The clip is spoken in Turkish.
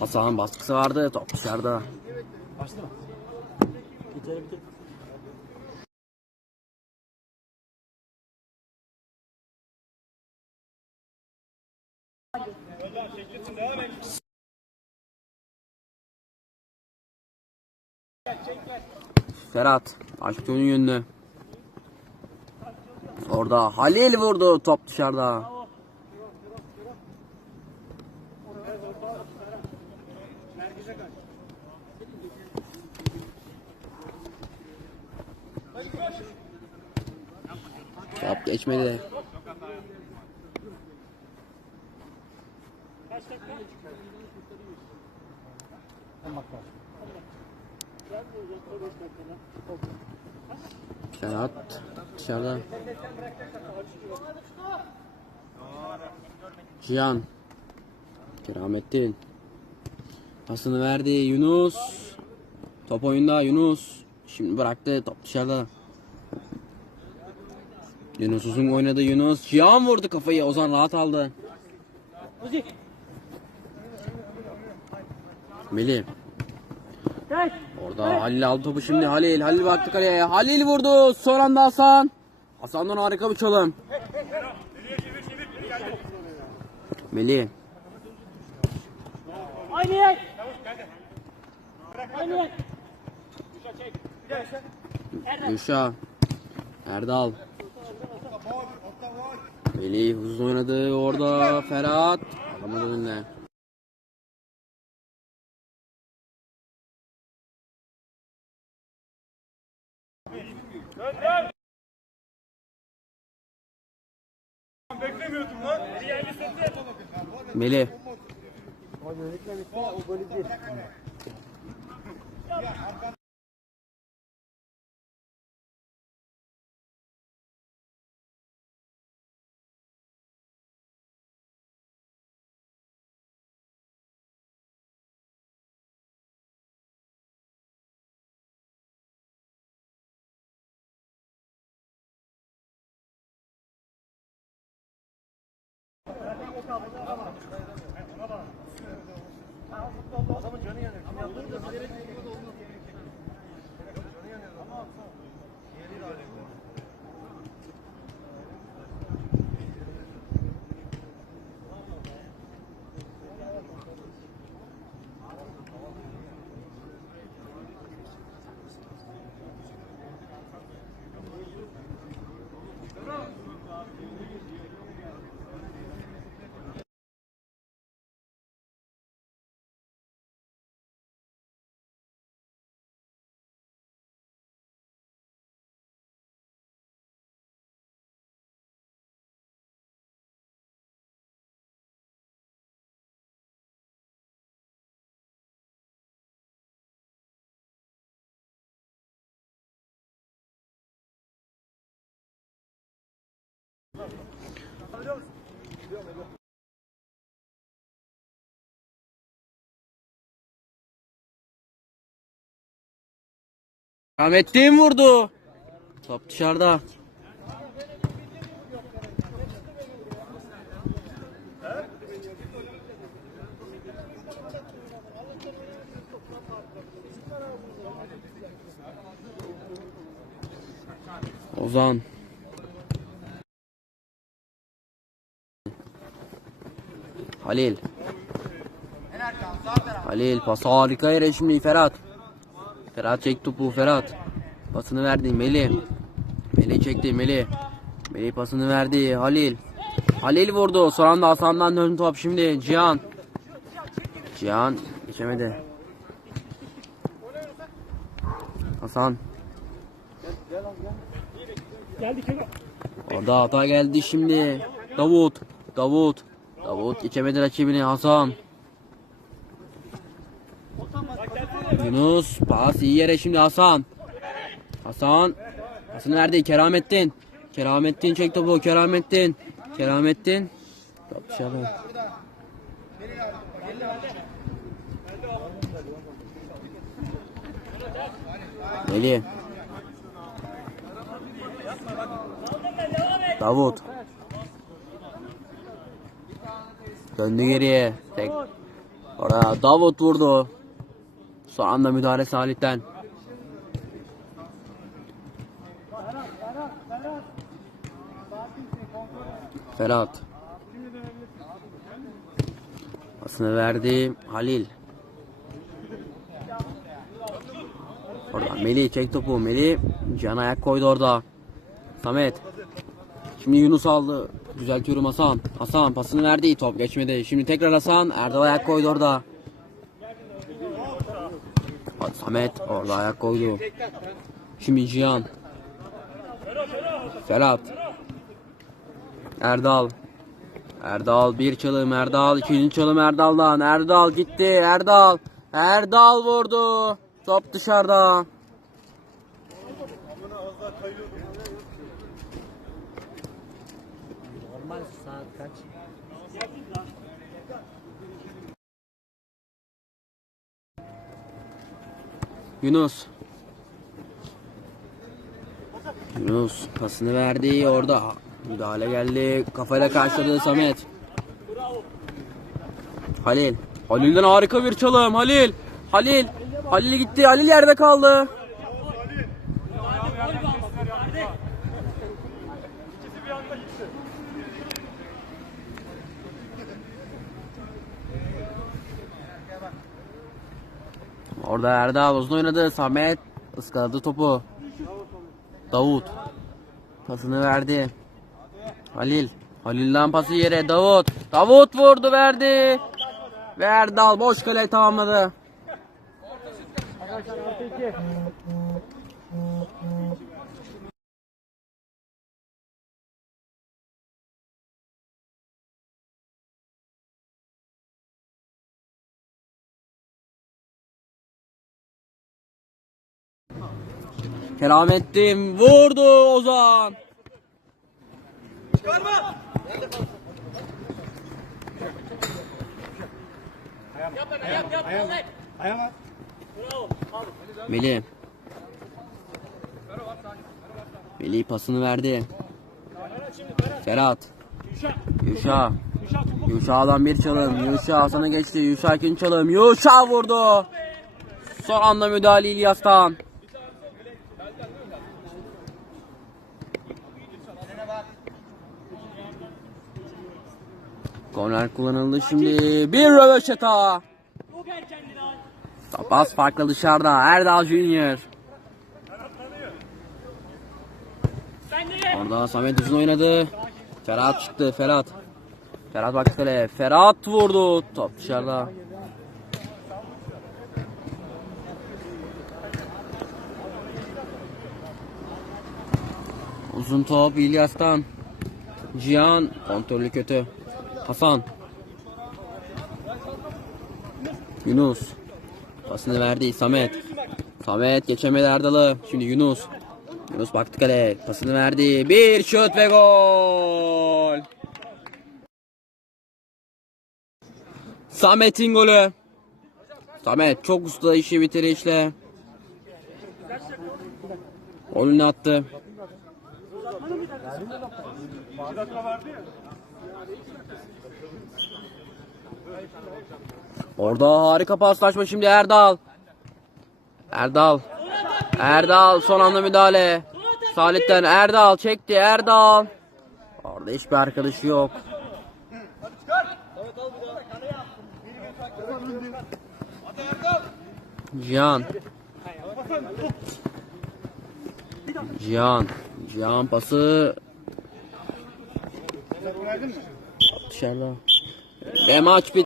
Hasan baskısı vardı. Top dışarıda. Ferhat açtı onun yönünü. Orada Halil vurdu top dışarıda. Top geçmedi. Ferhat dışarıda. Cihan. Keramettin. Pasını verdi Yunus. Top oyunda Yunus. Şimdi bıraktı top dışarıda. Yunus uzun oynadı Yunus. Cihan vurdu kafayı. Ozan rahat aldı. Melih. Orada Halil aldı topu şimdi Halil. Halil baktı kaleye. Halil vurdu. Son anda Hasan. Hasan'dan harika bir çalım. Melih. Aynı yer. Aynı yer. Gülşah. Erdal. Melih hızlı oynadı orada. Ferhat. Alamadı önüne. Melih. 다섯번더가서한번 전. Rahmettin vurdu. Top dışarıda. Ozan. Halil. Halil pas harika yere şimdi Ferhat. Ferhat çek topu Ferhat. Pasını verdi Melih. Melih çekti Melih. Melih pasını verdi Halil. Halil vurdu. Son anda Hasan'dan döndü top şimdi Cihan. Cihan geçemedi. Hasan. Geldi. Orada hata geldi şimdi. Davut. Davut. Davut geçemedi rakibini Hasan. Yunus pas iyi yere şimdi Hasan. Hasan. Hasan verdi Keramettin. Keramettin çek topu Keramettin. Keramettin. Top dışarı. Melih. Davut. Döndü geriye. Tek. Oraya Davut vurdu. Son anda müdahale Salih'ten. Ferhat. Pasını verdi Halil. Orada Melih çek topu. Melih can ayak koydu orada. Samet. Şimdi Yunus aldı. Düzeltiyorum Hasan. Hasan pasını verdi. Top geçmedi. Şimdi tekrar Hasan. Erdal ayak koydu orada. Samet orada ayak koydu. Şimdi Cihan. Ferhat. Erdal. Erdal bir çalım Erdal ikinci çalım Erdal'dan Erdal gitti Erdal Erdal vurdu top dışarıda Yunus. Yunus pasını verdi orada. Müdahale geldi kafayla karşıladı Samet. Halil. Halil'den harika bir çalım Halil. Halil Halil gitti Halil yerde kaldı Orada Erdal uzun oynadı. Samet ıskaladı topu. Davut. Pasını verdi. Halil. Halil'den pası yere Davut. Davut vurdu verdi. Ve Erdal boş kale tamamladı. Keramettin vurdu Ozan. Melih. Melih pasını verdi. Ferhat. Yuşa. Yuşa'dan bir çalım. Yuşa sana geçti. Yuşa ikinci çalım. Yuşa vurdu. Son anda müdahale İlyas'tan. Korner kullanıldı şimdi. Bir röveşata. Tapas farklı dışarıda. Erdal Junior. Orada Samet uzun oynadı. Ferhat çıktı. Ferhat. Ferhat baktı kaleye. Ferhat vurdu. Top dışarıda. Uzun top İlyas'tan. Cihan kontrolü kötü. Hasan. Yunus. Pasını verdi Samet. Samet geçemedi Erdal'ı. Şimdi Yunus. Yunus baktı kale. Pasını verdi. Bir şut ve gol. Samet'in golü. Samet çok usta işi bitirişle. Golünü attı. Orada harika paslaşma şimdi Erdal. Erdal. Erdal son anda müdahale. Salih'ten Erdal çekti Erdal. Orada hiçbir arkadaşı yok. Cihan. Cihan. Cihan pası. Dışarıda. Ve maç bitti.